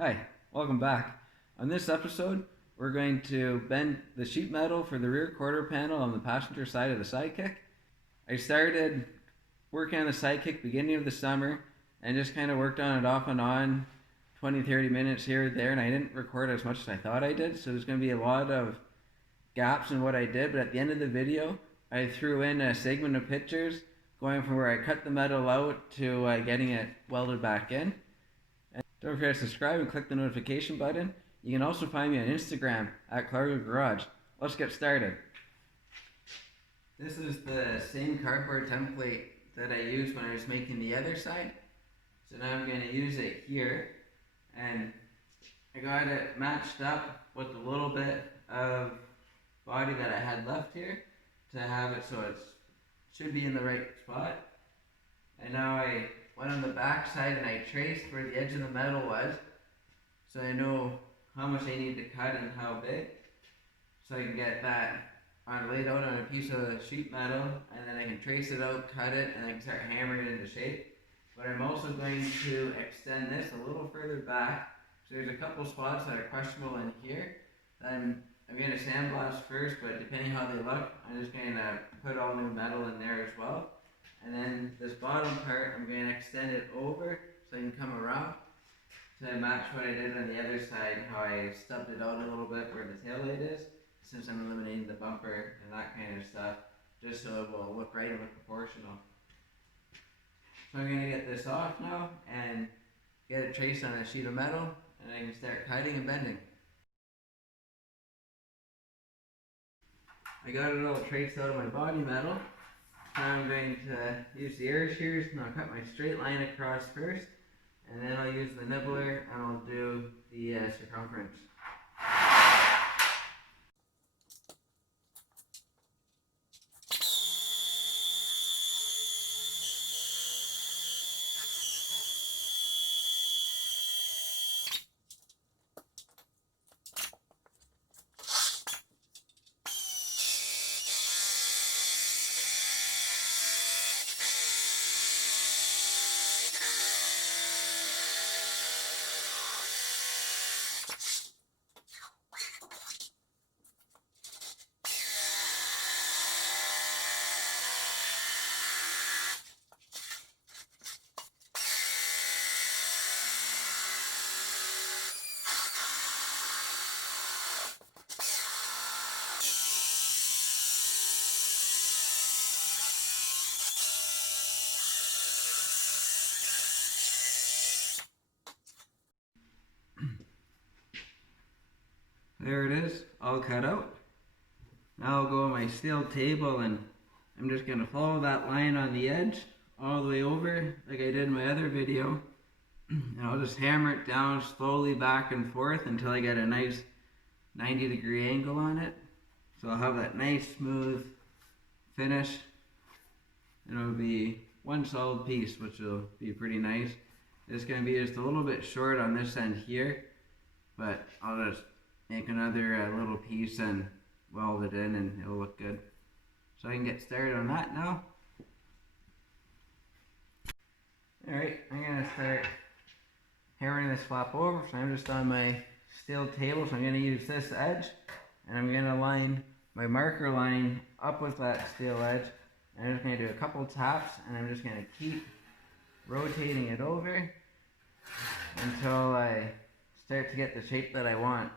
Hi, welcome back. On this episode, we're going to bend the sheet metal for the rear quarter panel on the passenger side of the sidekick. I started working on the sidekick beginning of the summer and just kind of worked on it off and on 20-30 minutes here or there, and I didn't record as much as I thought I did, so there's going to be a lot of gaps in what I did, but at the end of the video I threw in a segment of pictures going from where I cut the metal out to getting it welded back in. And don't forget to subscribe and click the notification button. You can also find me on Instagram at Clargo Garage. Let's get started. This is the same cardboard template that I used when I was making the other side. So now I'm going to use it here, and I got it matched up with a little bit of body that I had left here to have it so it should be in the right spot. And now I went on the back side and I traced where the edge of the metal was, so I know how much I need to cut and how big, so I can get that laid out on a piece of sheet metal, and then I can trace it out, cut it, and I can start hammering it into shape. But I'm also going to extend this a little further back, so there's a couple spots that are questionable in here. I'm going to sandblast first, but depending how they look, I'm just going to put all new metal in there as well. And then this bottom part, I'm going to extend it over so I can come around to match what I did on the other side, how I stubbed it out a little bit where the tail light is, since I'm eliminating the bumper and that kind of stuff, just so it will look right and look proportional. So I'm going to get this off now and get it traced on a sheet of metal, and I can start cutting and bending. I got it all traced out of my body metal. Now I'm going to use the air shears, and I'll cut my straight line across first, and then I'll use the nibbler and I'll do the circumference. There it is, all cut out. Now I'll go on my steel table and I'm just going to follow that line on the edge all the way over like I did in my other video. And I'll just hammer it down slowly back and forth until I get a nice 90-degree angle on it. So I'll have that nice smooth finish. And it'll be one solid piece, which will be pretty nice. It's going to be just a little bit short on this end here, but I'll just make another little piece and weld it in and it'll look good. So I can get started on that now. Alright, I'm going to start hammering this flap over. So I'm just on my steel table, so I'm going to use this edge, and I'm going to line my marker line up with that steel edge. And I'm just going to do a couple taps, and I'm just going to keep rotating it over until I start to get the shape that I want.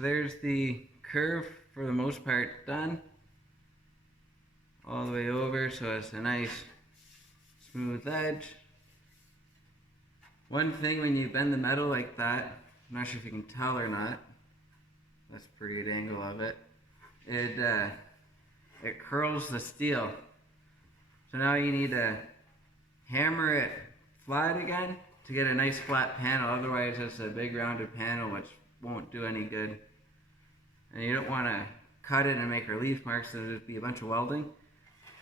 So there's the curve for the most part done. All the way over, so it's a nice smooth edge. One thing when you bend the metal like that, I'm not sure if you can tell or not, that's a pretty good angle of it, it curls the steel. So now you need to hammer it flat again to get a nice flat panel, otherwise it's a big rounded panel which won't do any good. And you don't want to cut it and make relief marks, so there'll just be a bunch of welding.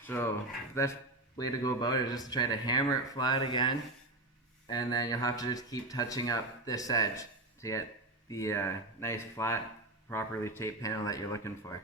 So the best way to go about it is just to try to hammer it flat again, and then you'll have to just keep touching up this edge to get the nice flat, properly taped panel that you're looking for.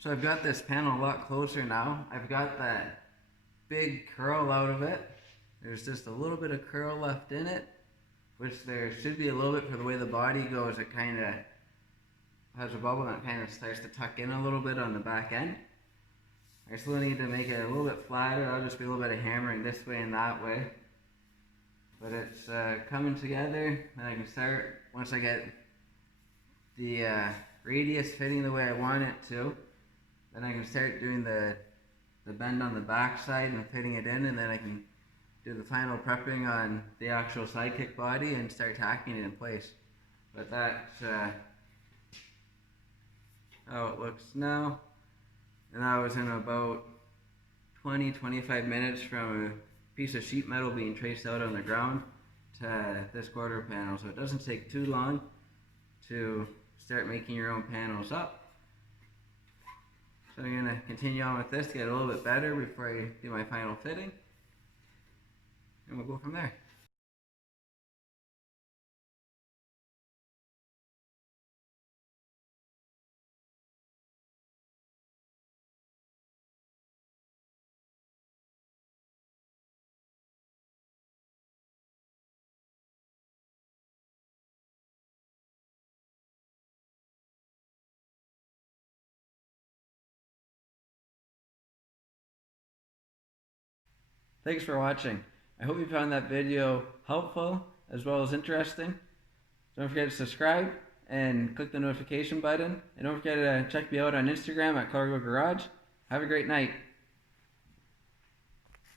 So I've got this panel a lot closer now. I've got that big curl out of it. There's just a little bit of curl left in it, which there should be a little bit for the way the body goes. It kind of has a bubble and it kind of starts to tuck in a little bit on the back end. I still need to make it a little bit flatter. I'll just be a little bit of hammering this way and that way. But it's coming together, and I can start, once I get the radius fitting the way I want it to, then I can start doing the bend on the back side and fitting it in, and then I can do the final prepping on the actual sidekick body and start tacking it in place. But that's how it looks now. And that was in about 20-25 minutes from a piece of sheet metal being traced out on the ground to this quarter panel. So it doesn't take too long to start making your own panels up. So I'm going to continue on with this to get a little bit better before I do my final fitting. And we'll go from there. Thanks for watching. I hope you found that video helpful as well as interesting. Don't forget to subscribe and click the notification button. And don't forget to check me out on Instagram at Clargo Garage. Have a great night.